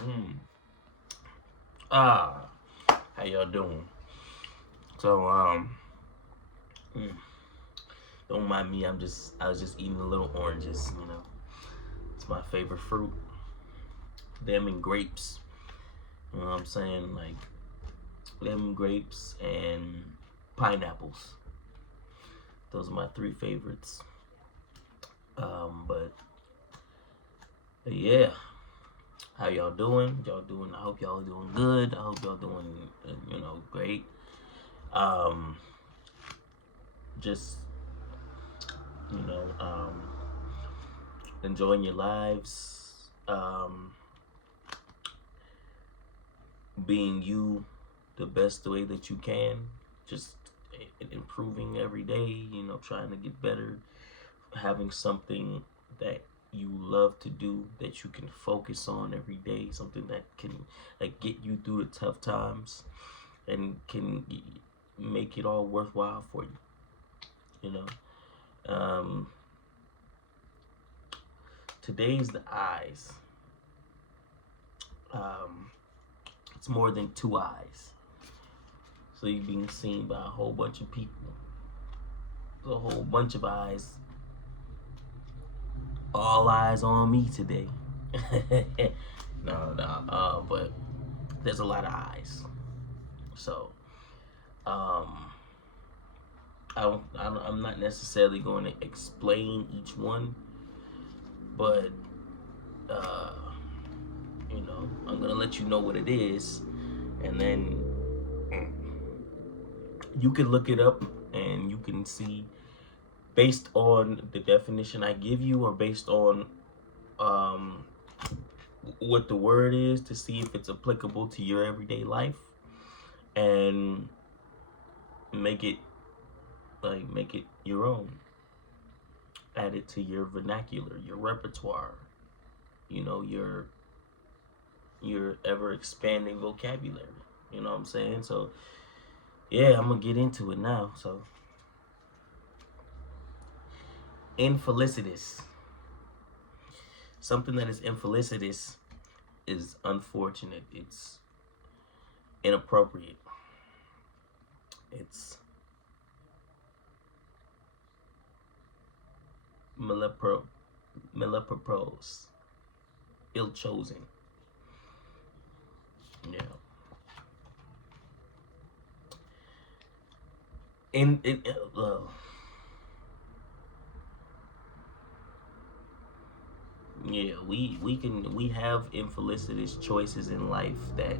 Mm. Ah, how y'all doing? So, mm, don't mind me. I was just eating a little oranges. It's my favorite fruit. Them and grapes. You know what I'm saying? Like lemon grapes and pineapples. Those are my three favorites. But yeah, how y'all doing? Y'all doing? I hope y'all are doing good. I hope y'all doing, great. Um, just you know, enjoying your lives, being you the best way that you can, just improving every day, trying to get better, having something that you love to do that you can focus on every day, something that can like get you through the tough times and can make it all worthwhile for you, you know. Um, today's the eyes. Um, it's more than two eyes. So you're being seen by a whole bunch of people. There's a whole bunch of eyes. All eyes on me today. No, but there's a lot of eyes. So, um, I'm not necessarily going to explain each one, but uh, I'm gonna let you know what it is, and then you can look it up and you can see based on the definition I give you, or based on um, what the word is, to see if it's applicable to your everyday life, and make it make it your own. Add it to your vernacular, your repertoire, your ever expanding vocabulary. You know what I'm saying? So yeah, I'm gonna get into it now. So infelicitous. Something that is infelicitous is unfortunate. It's inappropriate. It's malapropos, ill chosen. Yeah. In yeah, we have infelicitous choices in life that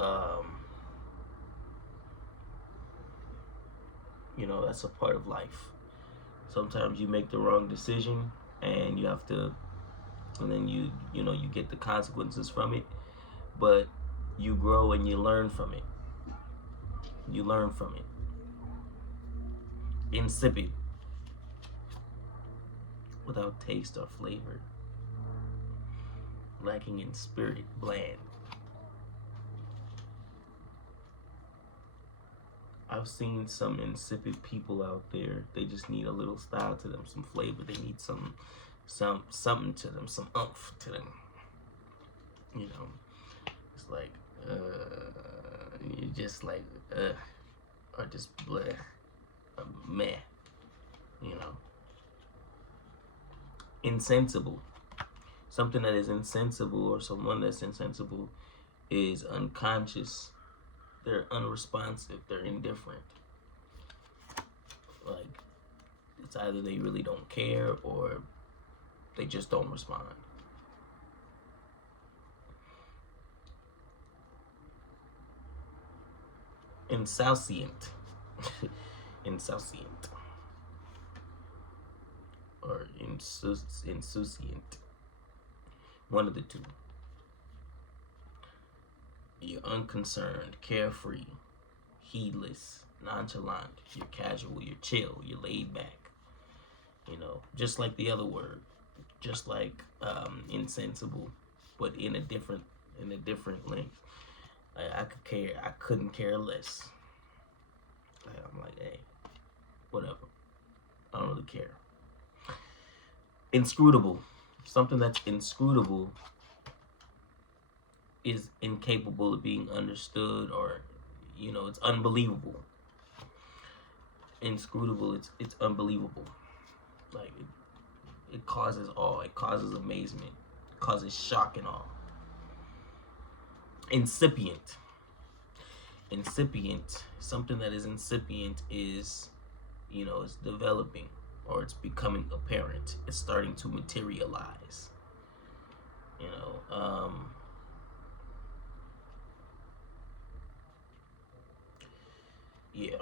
um that's a part of life. Sometimes you make the wrong decision and you have to, and then you get the consequences from it, but you grow and you learn from it. You learn from it. Insipid, without taste or flavor, lacking in spirit, bland. I've seen some insipid people out there. They just need a little style to them, some flavor. They need something to them, some umph to them. You know, it's like you just like or just bleh, meh. You know, insensible. Something that is insensible, or someone that's insensible, is unconscious. They're unresponsive. They're indifferent. Like, it's either they really don't care or they just don't respond. Insouciant. Insouciant. Or insouciant. One of the two. You're unconcerned, carefree, heedless, nonchalant. You're casual, you're chill, you're laid back. Just like the other word. Just like insensible, but in a different length. I couldn't care less. I'm like, hey, whatever. I don't really care. Inscrutable. Something that's inscrutable is incapable of being understood, or it's unbelievable. Inscrutable, it's unbelievable. Like it causes awe, it causes amazement, it causes shock and awe. Incipient. Incipient, something that is incipient is, it's developing, or it's becoming apparent, it's starting to materialize. you know um yeah,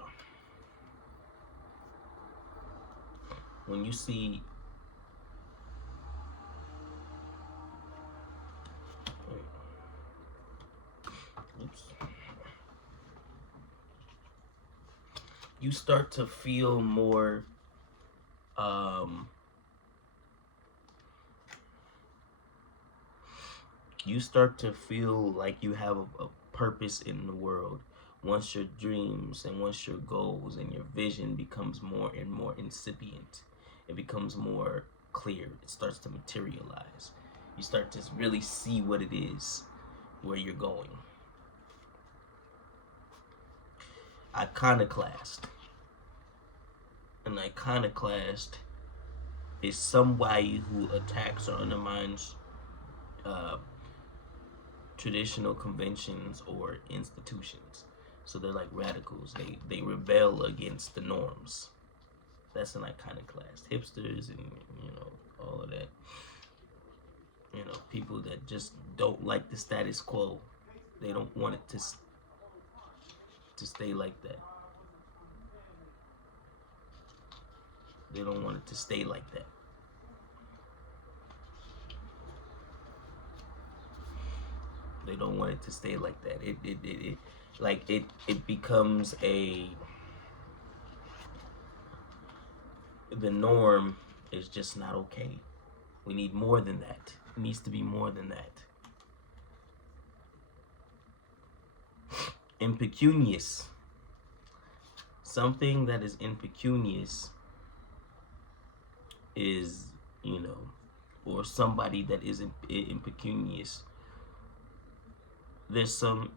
when you see, oops, you start to feel more, um you start to feel like you have a purpose in the world once your dreams and once your goals and your vision becomes more and more incipient. It becomes more clear, it starts to materialize. You start to really see what it is, where you're going. Iconoclast. An iconoclast is somebody who attacks or undermines uh, traditional conventions or institutions. So they're like radicals. They rebel against the norms. That's an iconoclast. Hipsters and all of that. People that just don't like the status quo. They don't want it to stay like that. They don't want it to stay like that. They don't want it to stay like that. It becomes the norm is just not okay. We need more than that. It needs to be more than that. Impecunious. Something that is impecunious is, or somebody that is impecunious. There's some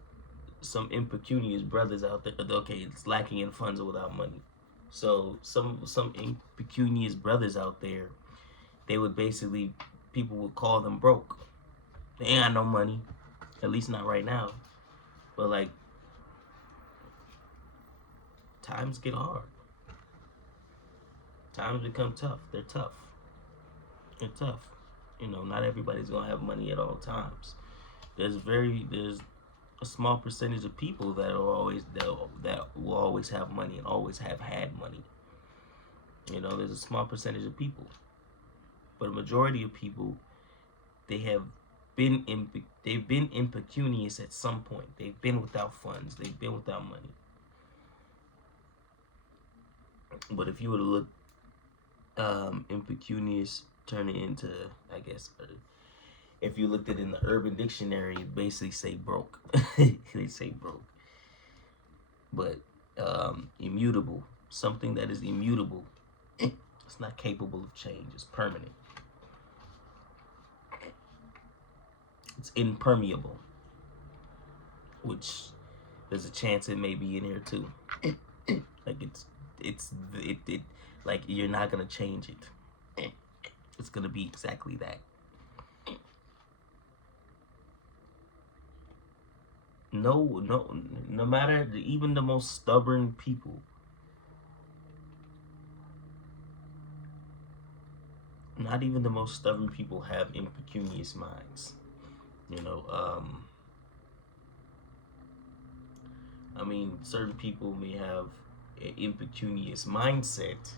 impecunious brothers out there. Okay, it's lacking in funds or without money. So some impecunious brothers out there, they would basically, people would call them broke. They ain't got no money, at least not right now. But like, times get hard. Times become tough. They're tough. They're tough. Not everybody's gonna have money at all times. There's a small percentage of people that will always have money and always have had money. There's a small percentage of people, but a majority of people, they have they've been impecunious at some point. They've been without funds. They've been without money. But if you were to look, impecunious, turn it into, I guess, if you looked at it in the Urban Dictionary, it basically say broke. They say broke. But immutable, something that is immutable, it's not capable of change. It's permanent. It's impermeable, which there's a chance it may be in here too. Like it like you're not gonna change it. It's gonna be exactly that. No matter even the most stubborn people, not even the most stubborn people have impecunious minds. You know, I mean, certain people may have an impecunious mindset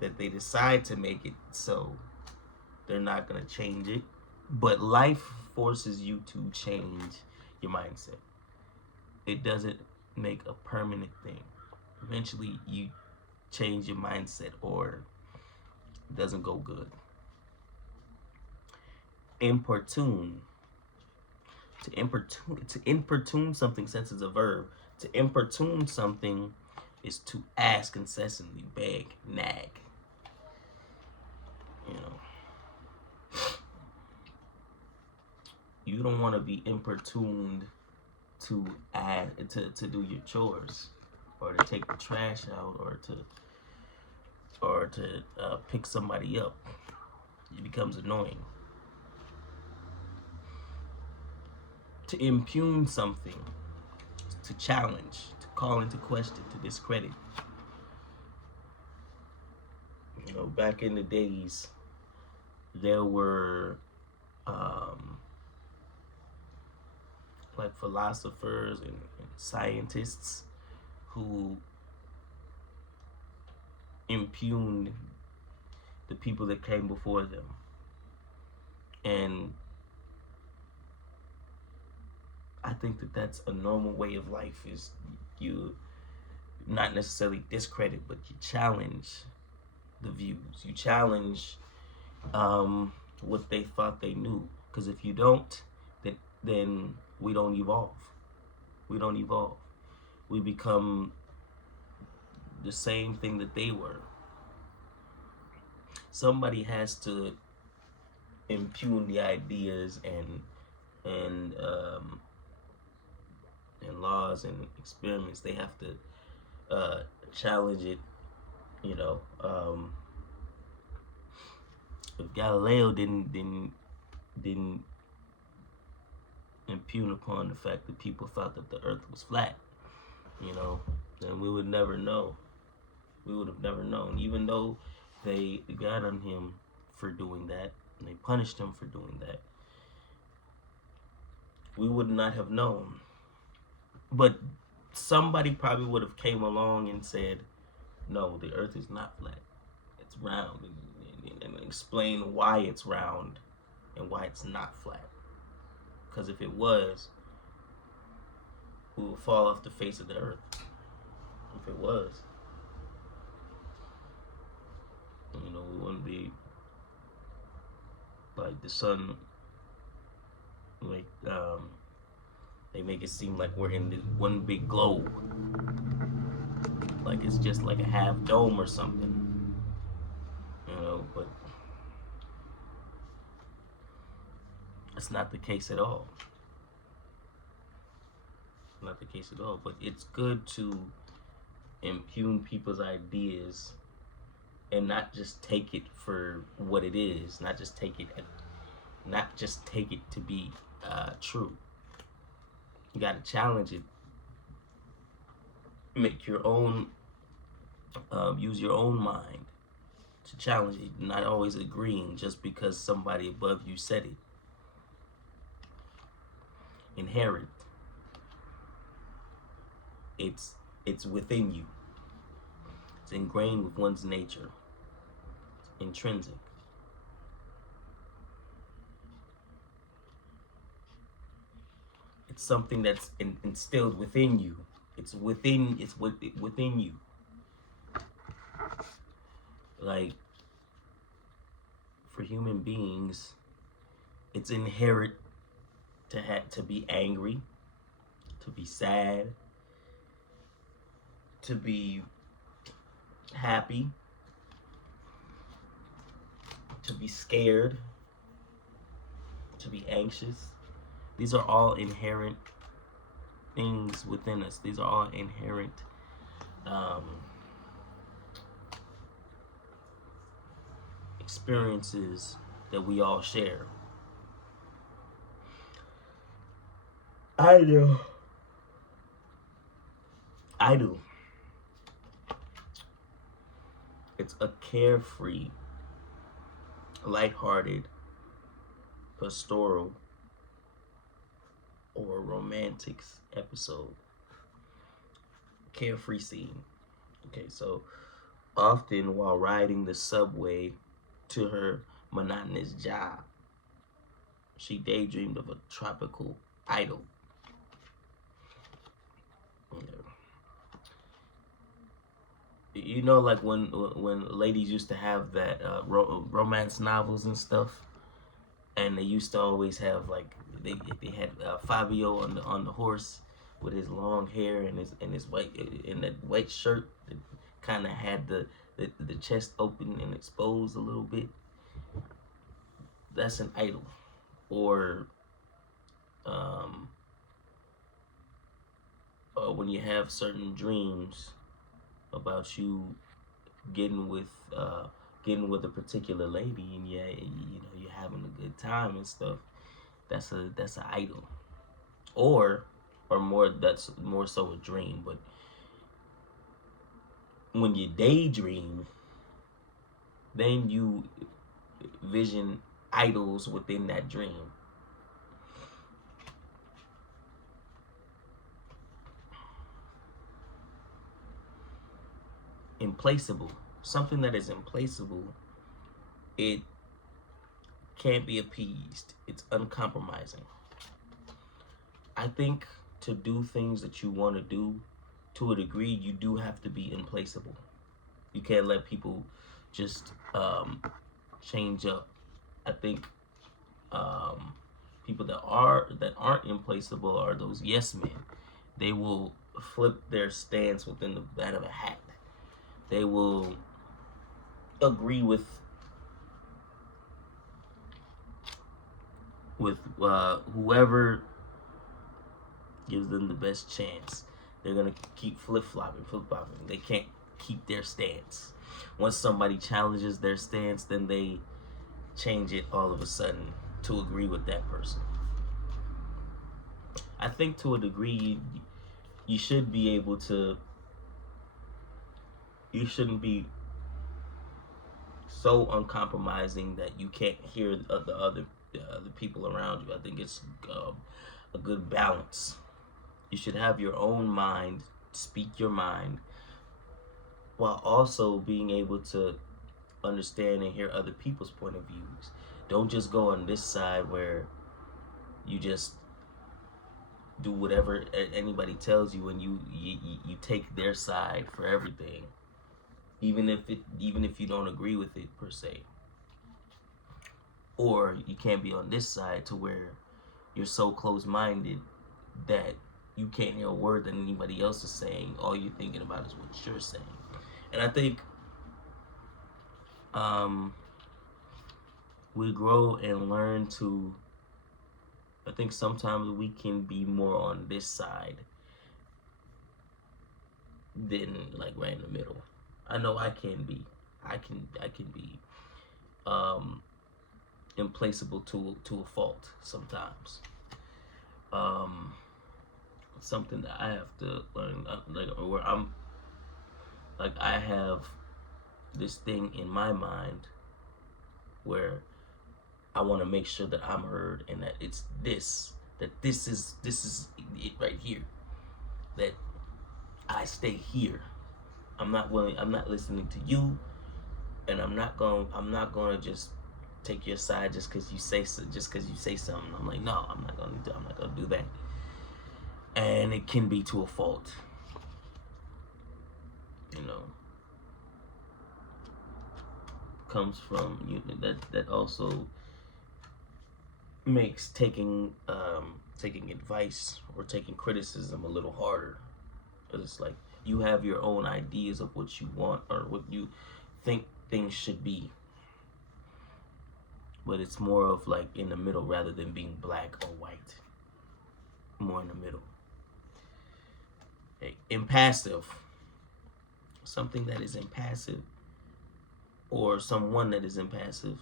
that they decide to make it so they're not going to change it. But life forces you to change your mindset. It doesn't make a permanent thing. Eventually, you change your mindset or it doesn't go good. Importune. To importune something, since it's a verb, to importune something is to ask incessantly, beg, nag. You don't want to be importuned to to do your chores, or to take the trash out, or to pick somebody up. It becomes annoying. To impugn something, to challenge, to call into question, to discredit. You know, back in the days, there were like philosophers and scientists who impugned the people that came before them. And I think that that's a normal way of life, is you not necessarily discredit, but you challenge the views. You challenge what they thought they knew. Because if you don't, then we don't evolve. We don't evolve. We become the same thing that they were. Somebody has to impugn the ideas and laws and experiments. They have to challenge it. You know, if Galileo didn't impugn upon the fact that people thought that the Earth was flat, you know, then we would never know. We would have never known, even though they got on him for doing that and they punished him for doing that. We would not have known. But somebody probably would have came along and said, no, the Earth is not flat. It's round, and explain why it's round and why it's not flat. Because if it was, we would fall off the face of the Earth. If it was, you know, we wouldn't be like the sun. Like they make it seem like we're in this one big globe, like it's just like a half dome or something, you know. But it's not the case at all. Not the case at all. But it's good to impugn people's ideas and not just take it for what it is. Not just take it to be true. You got to challenge it. Make your own. Use your own mind to challenge it. Not always agreeing just because somebody above you said it. Inherent. It's within you. It's ingrained with one's nature. It's intrinsic. It's something that's instilled within you. It's within you. Like, for human beings, it's inherent to be angry, to be sad, to be happy, to be scared, to be anxious. These are all inherent things within us. These are all inherent experiences that we all share. I do. It's a carefree, lighthearted, pastoral, or romantic episode. Carefree scene. Okay, so often while riding the subway to her monotonous job, she daydreamed of a tropical idol. You know, like when ladies used to have that romance novels and stuff, and they used to always have like they had Fabio on the horse with his long hair and his white in that white shirt that kind of had the chest open and exposed a little bit. That's an idol. Or um, when you have certain dreams about you getting with uh, getting with a particular lady, and yeah, you know, you're having a good time and stuff. That's an idol, or more, that's more so a dream. But when you daydream, then you vision idols within that dream. Implaceable, something that is implaceable, it can't be appeased. It's uncompromising. I think to do things that you want to do, to a degree, you do have to be implaceable. You can't let people just change up. I think um, people that aren't implaceable are those yes men. They will flip their stance within that of a hat. They will agree with whoever gives them the best chance. They're gonna keep flip flopping, flip flopping. They can't keep their stance. Once somebody challenges their stance, then they change it all of a sudden to agree with that person. I think to a degree, you should be able to. You shouldn't be so uncompromising that you can't hear the other people around you. I think it's a good balance. You should have your own mind, speak your mind, while also being able to understand and hear other people's point of views. Don't just go on this side where you just do whatever anybody tells you, and you take their side for everything, even if you don't agree with it per se. Or you can't be on this side to where you're so close-minded that you can't hear a word that anybody else is saying. All you're thinking about is what you're saying. And I think um, we grow and learn to. I think sometimes we can be more on this side than like right in the middle. I know I can be. I can be um, implaceable to a fault sometimes. Um, Something that I have to learn, like where I'm like I have this thing in my mind where I want to make sure that I'm heard, and that it's this is it right here, that I stay here. I'm not listening to you, and I'm not going to just take your side just because you say so, just because you say something. I'm like, no, I'm not going to do that. And it can be to a fault, you know. Comes from you, that also makes taking advice or taking criticism a little harder. It's like you have your own ideas of what you want or what you think things should be, but it's more of like in the middle rather than being black or white. More in the middle. Hey, impassive. Something that is impassive, or someone that is impassive,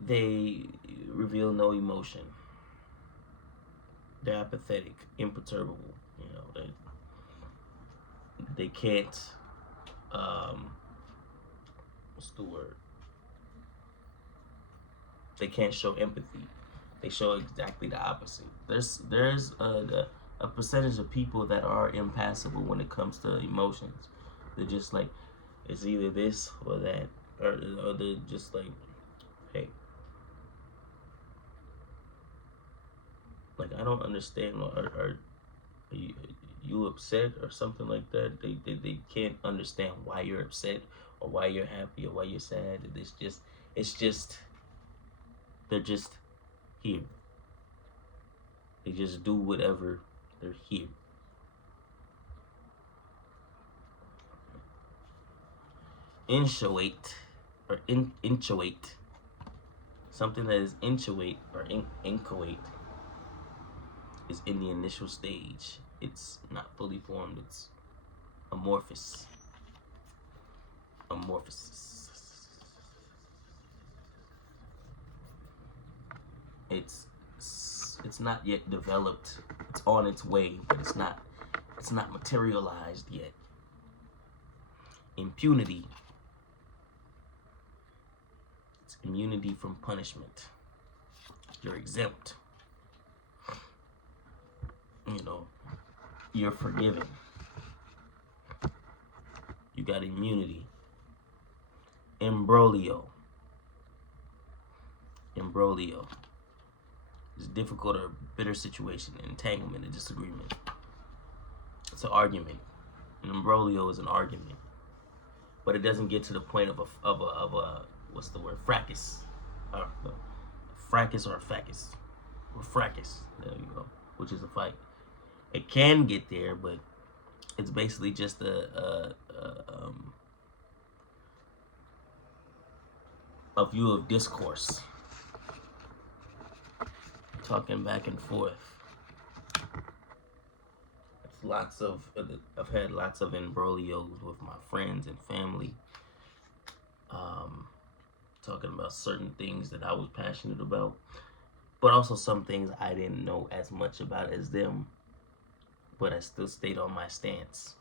they reveal no emotion. They're apathetic, imperturbable. You know, they can't. What's the word? They can't show empathy. They show exactly the opposite. There's a percentage of people that are impassible when it comes to emotions. They're just like, it's either this or that, or they're just like, hey, like I don't understand. Are you upset or something like that? They can't understand why you're upset or why you're happy or why you're sad. It's just they're just here. They just do whatever. They're here. Intuate or intuate. Something that is inchoate or inchoate is in the initial stage. It's not fully formed. It's amorphous. Amorphosis. It's not yet developed. It's on its way, but it's not materialized yet. Impunity. It's immunity from punishment. You're exempt. You know, you're forgiven. You got immunity. Imbroglio. Imbroglio. It's a difficult or bitter situation, entanglement, a disagreement. It's an argument. An imbroglio is an argument, but it doesn't get to the point of a what's the word? Fracas. Fracas or a facus. Or fracas. There you go. Which is a fight. It can get there, but it's basically just a view of discourse, talking back and forth. I've had lots of imbroglios with my friends and family, talking about certain things that I was passionate about, but also some things I didn't know as much about as them, but I still stayed on my stance.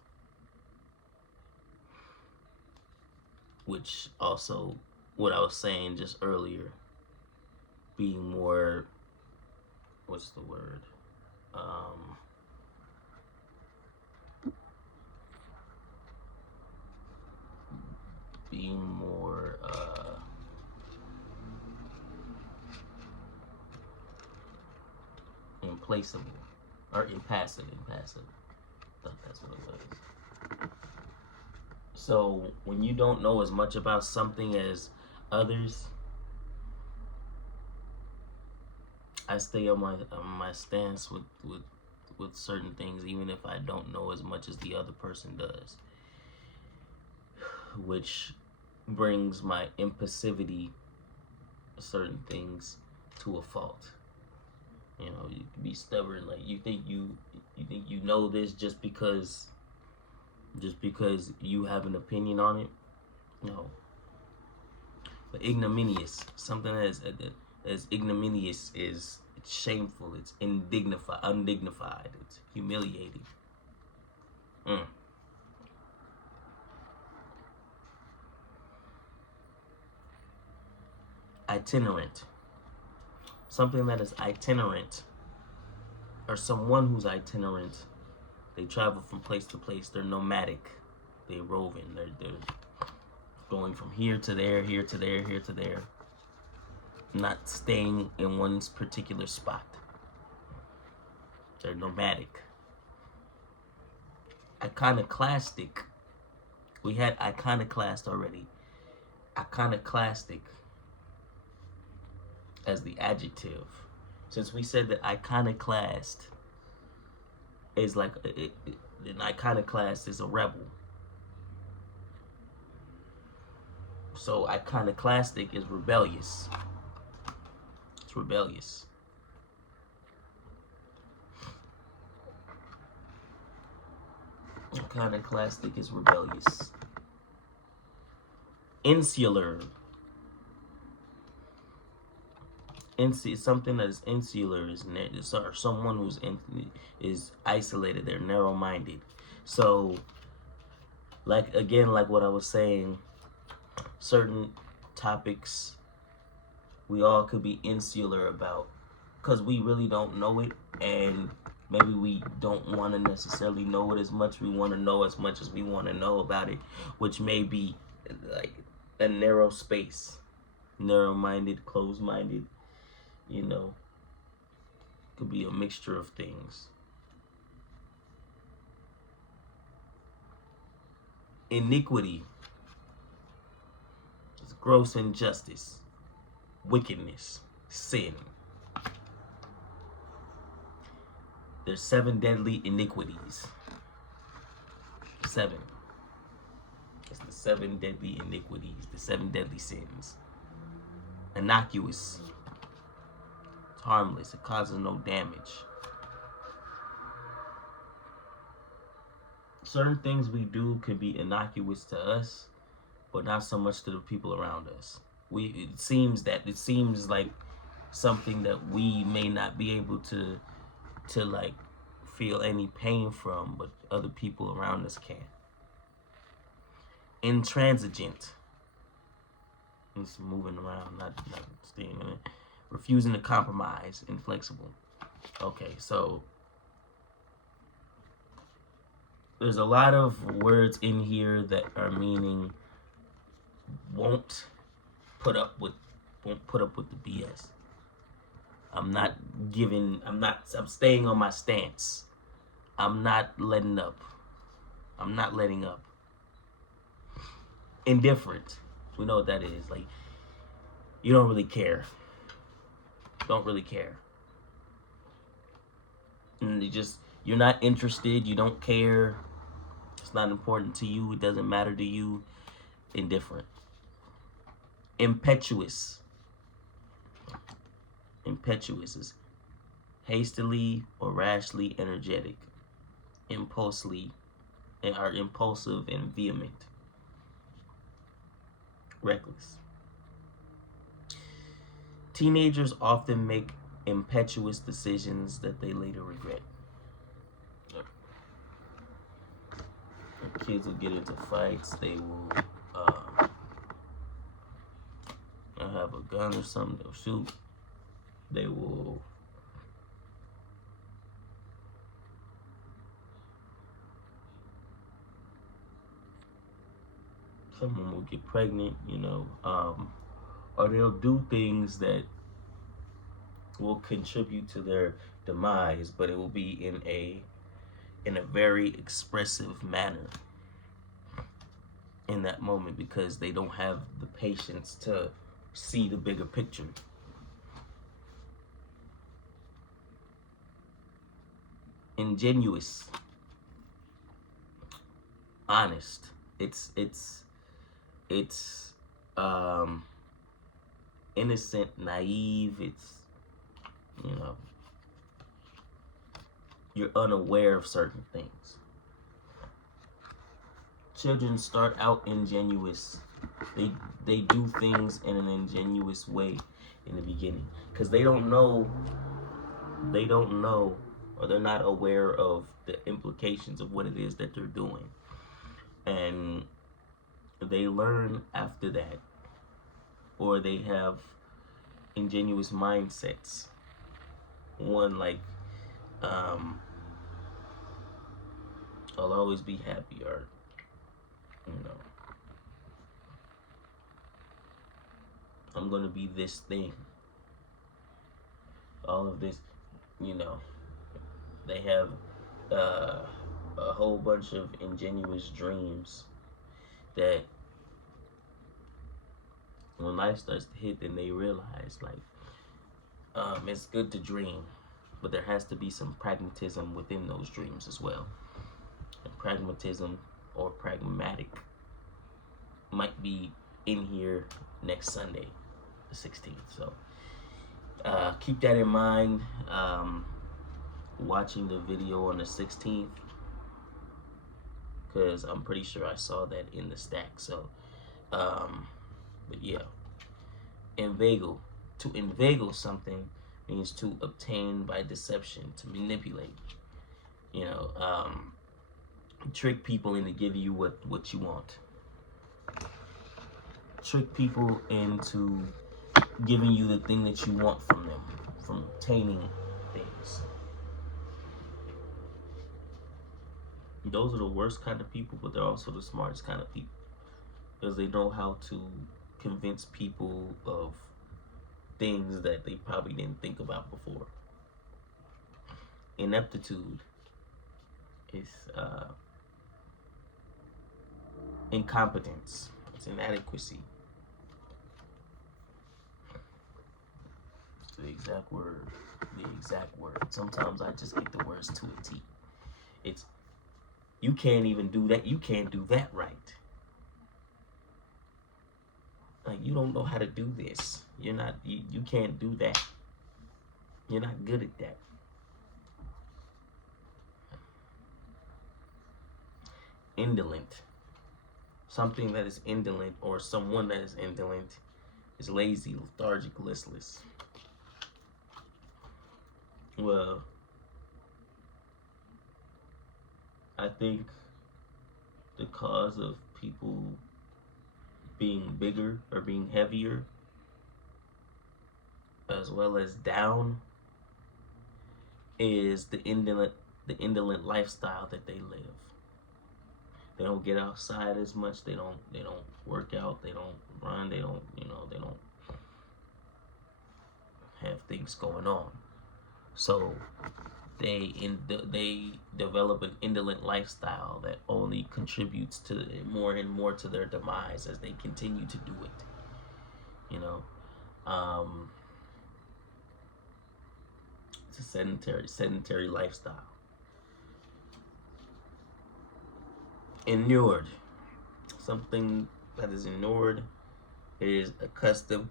Which also, what I was saying just earlier, being more, what's the word? Being more implacable or impassive. I thought that's what it was. So when you don't know as much about something as others, I stay on my stance with certain things, even if I don't know as much as the other person does, which brings my impassivity certain things to a fault. You know, you can be stubborn, like you think you know this just because you have an opinion on it. No. But ignominious, something that is ignominious, it's shameful, it's undignified, it's humiliating. Itinerant. Something that is itinerant, or someone who's itinerant. They travel from place to place. They're nomadic. They're roving. They're going from here to there, here to there, here to there. Not staying in one particular spot. They're nomadic. Iconoclastic. We had iconoclast already. Iconoclastic as the adjective. Since we said that iconoclast is like an iconoclast is a rebel. So iconoclastic is rebellious. It's rebellious. Iconoclastic is rebellious. Insular. Something that is insular is or someone who's is isolated. They're narrow-minded. So, like what I was saying, certain topics we all could be insular about because we really don't know it, and maybe we don't want to necessarily know it as much. We want to know as much as we want to know about it, which may be like a narrow space, narrow-minded, closed-minded. You know, could be a mixture of things. Iniquity. It's gross injustice, wickedness, sin. There's 7 deadly iniquities. 7. It's the 7 deadly iniquities, the 7 deadly sins. innocuous. It's harmless. It causes no damage. Certain things we do could be innocuous to us, but not so much to the people around us. It seems like something that we may not be able to like feel any pain from, but other people around us can. Intransigent. It's moving around, not staying in it. Refusing to compromise. Inflexible. Okay, so there's a lot of words in here that are meaning won't put up with the BS. I'm staying on my stance. I'm not letting up. I'm not letting up. Indifferent. We know what that is. Like, you don't really care. Don't really care. And you're not interested. You don't care. It's not important to you. It doesn't matter to you. Indifferent. Impetuous. Impetuous is hastily or rashly energetic. Impulsive and vehement. Reckless. Teenagers often make impetuous decisions that they later regret. Kids will get into fights. They will have a gun or something. They'll shoot. They will someone will get pregnant, or they'll do things that will contribute to their demise, but it will be in a very expressive manner in that moment because they don't have the patience to see the bigger picture. Ingenuous. Honest. It's innocent, naive. It's, you're unaware of certain things. Children start out ingenuous. They do things in an ingenuous way in the beginning because they don't know, or they're not aware of the implications of what it is that they're doing, and they learn after that, or they have ingenuous mindsets. One like, I'll always be happy, or I'm gonna be this thing. All of this, they have a whole bunch of ingenuous dreams that when life starts to hit, then they realize, like, it's good to dream, but there has to be some pragmatism within those dreams as well. And pragmatism or pragmatic might be in here next Sunday, the 16th. So keep that in mind. Watching the video on the 16th, because I'm pretty sure I saw that in the stack. So, but yeah, inveigle. To inveigle something means to obtain by deception, to manipulate. Trick people into giving you what you want. Trick people into giving you the thing that you want from them, from obtaining things. Those are the worst kind of people, but they're also the smartest kind of people, because they know how to convince people of things that they probably didn't think about before. Ineptitude is incompetence. It's inadequacy. It's the exact word. Sometimes I just get the words to a T. It's, you can't even do that. You can't do that right. Like, you don't know how to do this. You can't do that. You're not good at that. Indolent. Something that is indolent, or someone that is indolent, is lazy, lethargic, listless. Well, I think the cause of people being bigger or being heavier, as well as down, is the indolent lifestyle that they live. They don't get outside as much. They don't work out. They don't run. They don't have things going on. So they develop an indolent lifestyle that only contributes to more and more to their demise as they continue to do it. You know, um, it's a sedentary lifestyle. Inured, something that is inured is accustomed.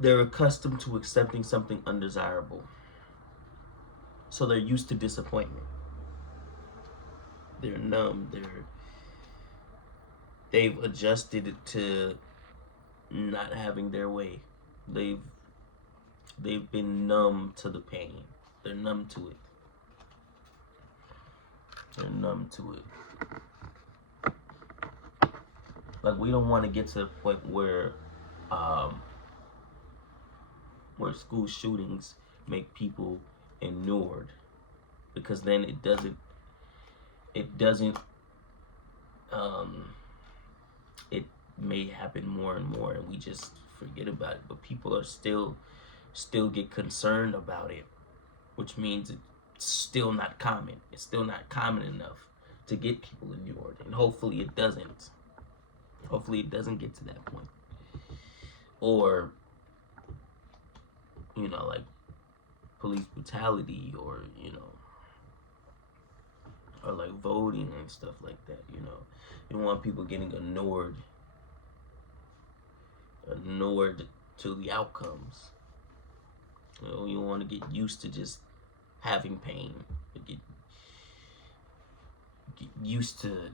They're accustomed to accepting something undesirable, so they're used to disappointment. They're numb. They've adjusted to not having their way. They've they've been numb to the pain. They're numb to it. They're numb to it. Like, we don't want to get to the point um, where school shootings make people inured, because then it doesn't it may happen more and more, and we just forget about it. But people are still get concerned about it, which means it's still not common. It's still not common enough to get people inured, and hopefully it doesn't. Hopefully it doesn't get to that point. Or, like police brutality, or or like voting and stuff like that. You don't want people getting ignored to the outcomes. You want to get used to just having pain. Get used to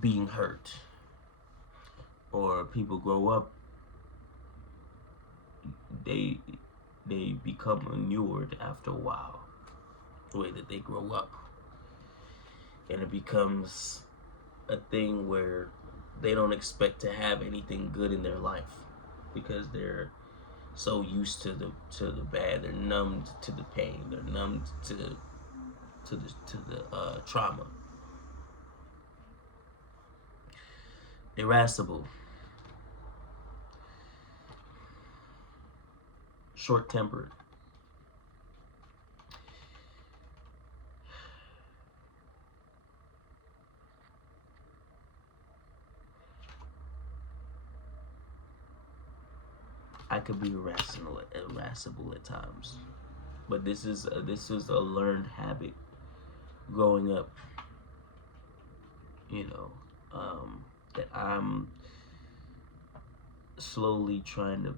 being hurt. Or people grow up, they become inured after a while, the way that they grow up. And it becomes a thing where they don't expect to have anything good in their life, because they're so used to the bad. They're numbed to the pain. They're numbed to the trauma. Irascible, short-tempered. I could be irascible at times, but this is a learned habit growing up. That I'm slowly trying to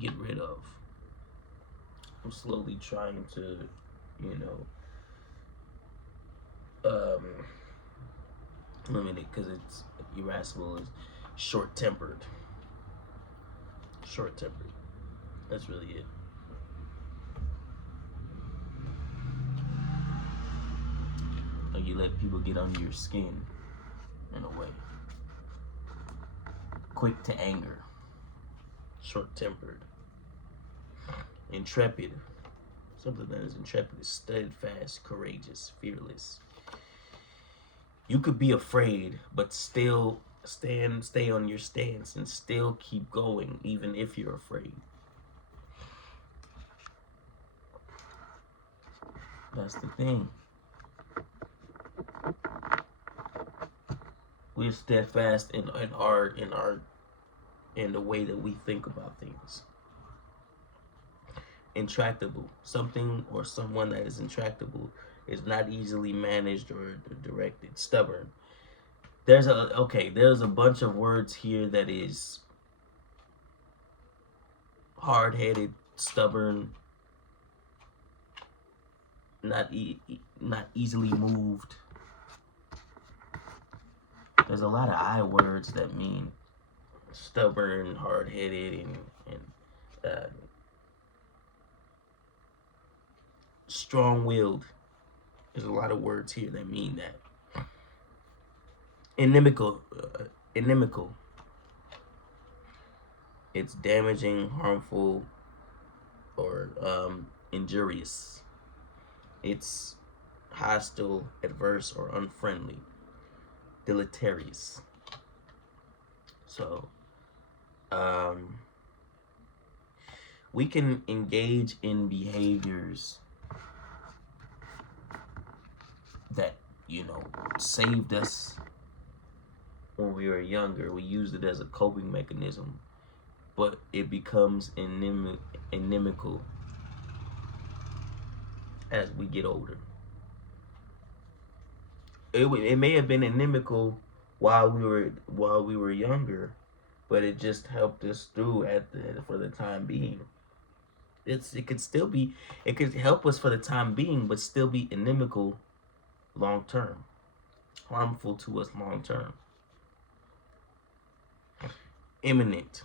get rid of. I'm slowly trying to, um, limit it, because it's irascible is short-tempered. Short-tempered. That's really it. Like, you let people get under your skin, in a way. Quick to anger. Short-tempered. Intrepid. Something that is intrepid is steadfast, courageous, fearless. You could be afraid, but still stay on your stance and still keep going, even if you're afraid. That's the thing. We're steadfast in the way that we think about things. Intractable. Something or someone that is intractable Is not easily managed or directed. Stubborn. There's a bunch of words here that is hard-headed, stubborn, not easily moved. There's a lot of I words that mean stubborn, hard-headed, and strong-willed. There's a lot of words here that mean that. Inimical, inimical. It's damaging, harmful, or injurious. It's hostile, adverse, or unfriendly. Deleterious. So, we can engage in behaviors that, saved us when we were younger. We used it as a coping mechanism, but it becomes inimical as we get older. It may have been inimical while we were younger, but it just helped us through for the time being. It could help us for the time being, but still be inimical long term, harmful to us long term. Imminent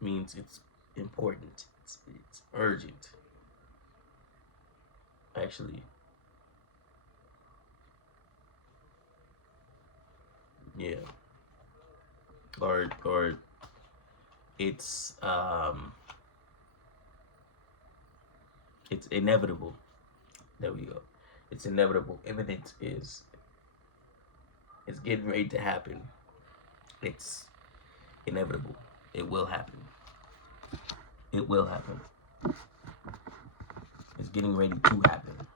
means it's important, it's urgent. Actually, yeah. Or it's inevitable. There we go. It's inevitable. Imminent is it's getting ready to happen. It's inevitable. It will happen. It will happen. It's getting ready to happen.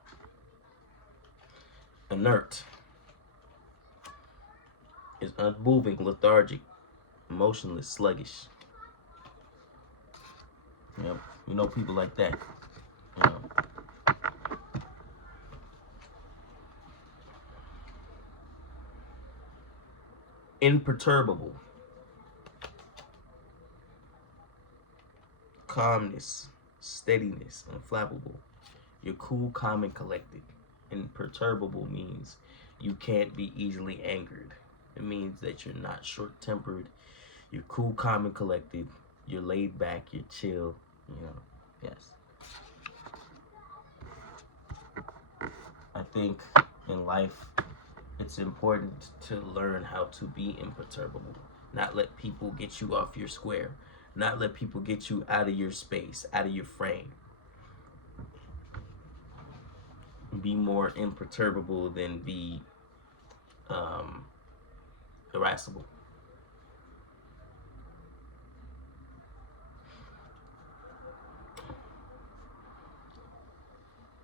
Inert is unmoving, lethargic, emotionless, sluggish. You know people like that. You know. Imperturbable. Calmness, steadiness, unflappable. You're cool, calm, and collected. Imperturbable means you can't be easily angered. It means that you're not short-tempered. You're cool, calm, and collected. You're laid back. You're chill. Yes. I think in life, it's important to learn how to be imperturbable. Not let people get you off your square. Not let people get you out of your space, out of your frame. Be more imperturbable than be irascible.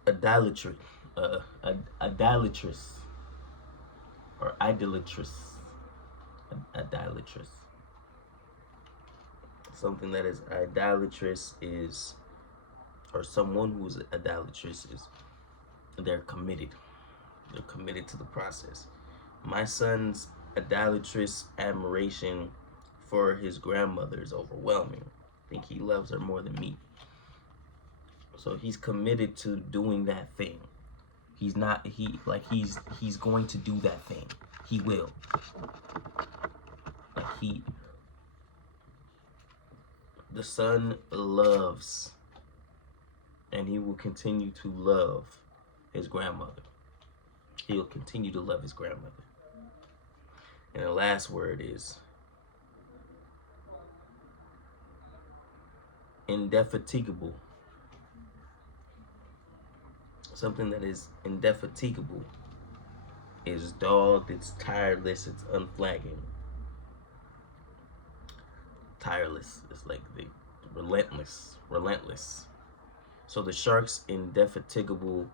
Idolatry, idolatrous, or idolatrous, idolatrous. Something that is idolatrous is, or someone who's idolatrous is, they're committed. They're committed to the process. My son's idolatrous admiration for his grandmother is overwhelming. I think he loves her more than me. So he's committed to doing that thing. He's going to do that thing. He will. The son loves, and he will continue to love his grandmother. He will continue to love his grandmother. And the last word is indefatigable. Something that is indefatigable is dogged, it's tireless, it's unflagging. Tireless is like the relentless. So the shark's indefatigable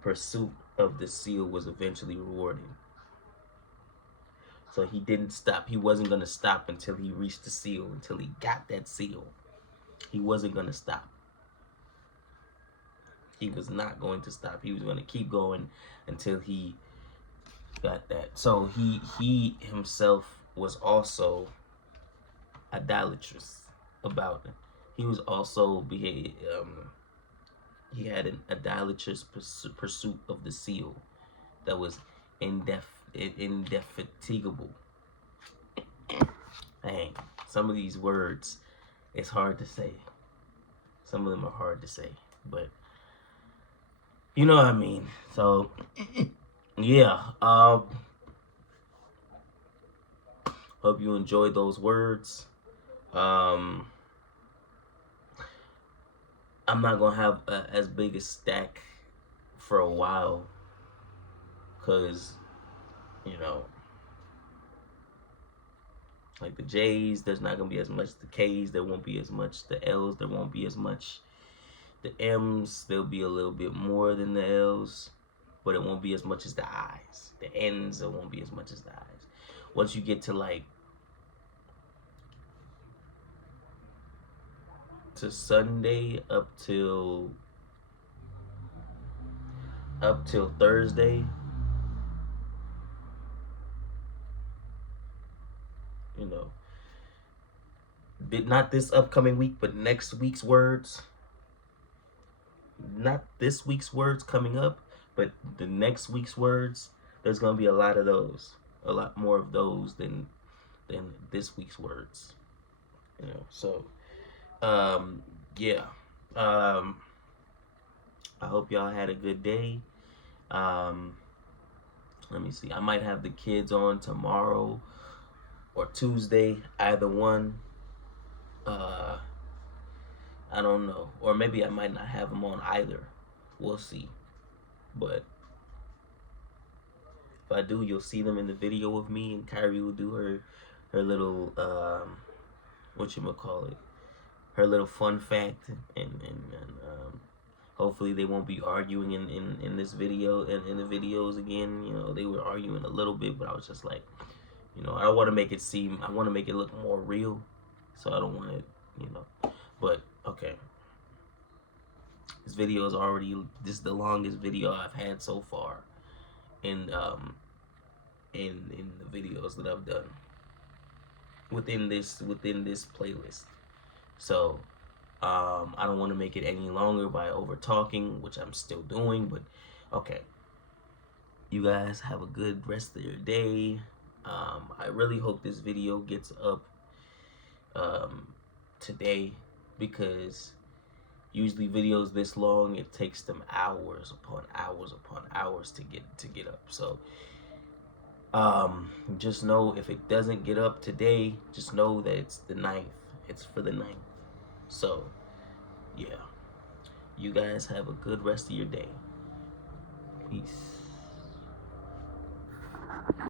pursuit of the seal was eventually rewarded. So he didn't stop. He wasn't going to stop until he reached the seal, until he got that seal. He wasn't going to stop. He was not going to stop. He was going to keep going until he got that. So he himself was also idolatrous about it. He was also he had an idolatrous pursuit of the seal that was indefatigable. Dang, some of these words, it's hard to say. Some of them are hard to say, but you know what I mean. So yeah, hope you enjoyed those words. Um, I'm not gonna have as big a stack for a while, cause you know, like the J's, there's not gonna be as much. The K's, there won't be as much. The L's, there won't be as much. The M's, there'll be a little bit more than the L's, but it won't be as much as the I's. The N's, it won't be as much as the I's. Once you get to like to Sunday up till Thursday, you know, not this upcoming week, but next week's words. Not this week's words coming up, but the next week's words. There's gonna be a lot of those, a lot more of those than this week's words. You know, so yeah. Um, I hope y'all had a good day. Um, let me see. I might have the kids on tomorrow or Tuesday, either one. Uh, I don't know, or maybe I might not have them on either. We'll see. But if I do, you'll see them in the video of me, and Kyrie will do her little whatchamacallit, her little fun fact, and hopefully they won't be arguing in this video and in the videos again. You know, they were arguing a little bit, but I was just like, you know, I don't want to make it seem, I want to make it look more real, so I don't want it, you know. But okay, this video is already, this is the longest video I've had so far in in the videos that I've done within this playlist. So I don't want to make it any longer by over talking, which I'm still doing, but okay. You guys have a good rest of your day. I really hope this video gets up today, because usually videos this long, it takes them hours upon hours upon hours to get up. So just know if it doesn't get up today, just know that it's the 9th. It's for the 9th. So yeah, you guys have a good rest of your day. Peace.